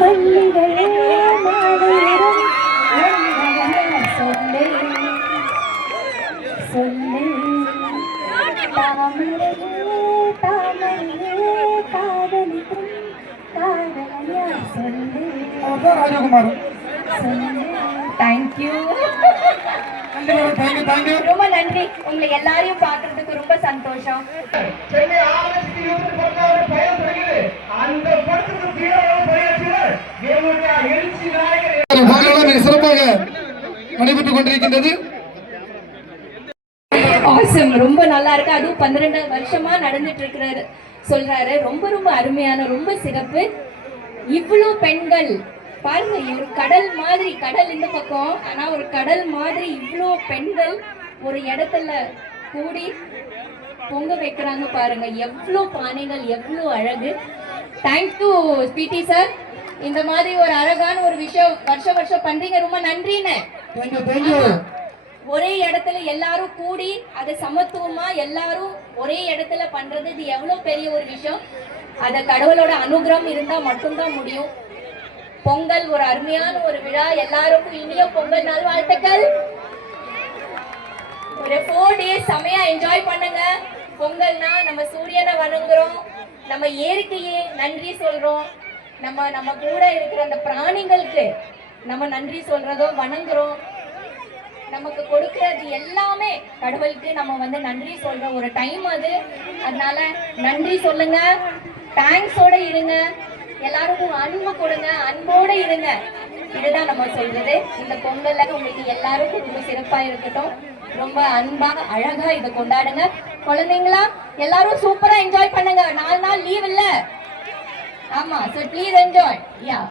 மல்லிகையே மாதவரம் சொல்லு சொல்லு தாமரையே தாமரையே காதலிக்கும் காதலையா சொல்லு ராஜகுமார். சொல்லு. Thank you, thank you. ரொம்ப நன்றி. உங்களை எல்லாரையும் பார்க்கறதுக்கு ரொம்ப சந்தோஷம். சென்னை ஆலயத்துக்கு யூத் பக்கம் பயணம் தொடங்கியது. அந்த படத்துக்கு தீவிரமாக பணியாற்றினார் தேவனுடைய எழுச்சி நாயகர். மிக சிறப்பாக நடைபெற்றுக் கொண்டிருக்கின்றது. ஆசம், ரொம்ப நல்லா இருக்கு. அதுவும் 12 வருஷமா நடந்துட்டு இருக்கிறாரு சொல்றாரு. ரொம்ப ரொம்ப அருமையான, ரொம்ப சிறப்பு. இவ்வளவு பெண்கள் பாருங்க, ஒரு கடல் மாதிரி, கடல் இந்த பக்கம், ஆனா ஒரு கடல் மாதிரி இவ்வளோ பெண்கள் ஒரு இடத்துல கூடி பொங்க வைக்கிறாங்க பாருங்க. எவ்வளோ பானைகள், எவ்வளோ அழகு. தேங்க்யூ பிடி சார், இந்த மாதிரி ஒரு அழகான ஒரு விஷயம் வருஷம் வருஷம் பண்றீங்க. ரொம்ப நன்றின்னு. ஒரே இடத்துல எல்லாரும் கூடி அதை சமத்துவமா எல்லாரும் ஒரே இடத்துல பண்றது, இது எவ்வளவு பெரிய ஒரு விஷயம். அத கடவுளோட அனுகிரகம் இருந்தா மட்டும்தான் முடியும். பொங்கல் ஒரு அருமையான ஒரு விழா. எல்லாருக்கும் இனிய பொங்கல் நல்வாழ்த்துக்கள். ஒரு 4 days செமையா என்ஜாய் பண்ணுங்க. பொங்கல்னா நம்ம சூரியனை வணங்குறோம், நம்ம இயற்கையே நன்றி சொல்றோம், நம்ம கூட இருக்கிற அந்த பிராணிகளுக்கு நம்ம நன்றி சொல்றதும் வணங்குறோம். நமக்கு கொடுக்கறது எல்லாமே கடவுளுக்கு நம்ம நன்றி சொல்ற ஒரு டைம் அது. அதனால நன்றி சொல்லுங்க, தேங்க்ஸோட இருங்க, எல்லாருக்கும் அன்பு கொடுங்க, அன்போட இருங்க. இதுதான் நம்ம சொல்றது. இந்த பொங்கல்ல உங்களுக்கு எல்லாருக்கும் ரொம்ப சிறப்பா இருக்கட்டும். ரொம்ப அன்பா அழகா இதை கொண்டாடுங்க. குழந்தைங்களா எல்லாரும் சூப்பரா என்ஜாய் பண்ணுங்க. 4 நாள் லீவ் இல்ல. ஆமா, so please enjoy. Yeah.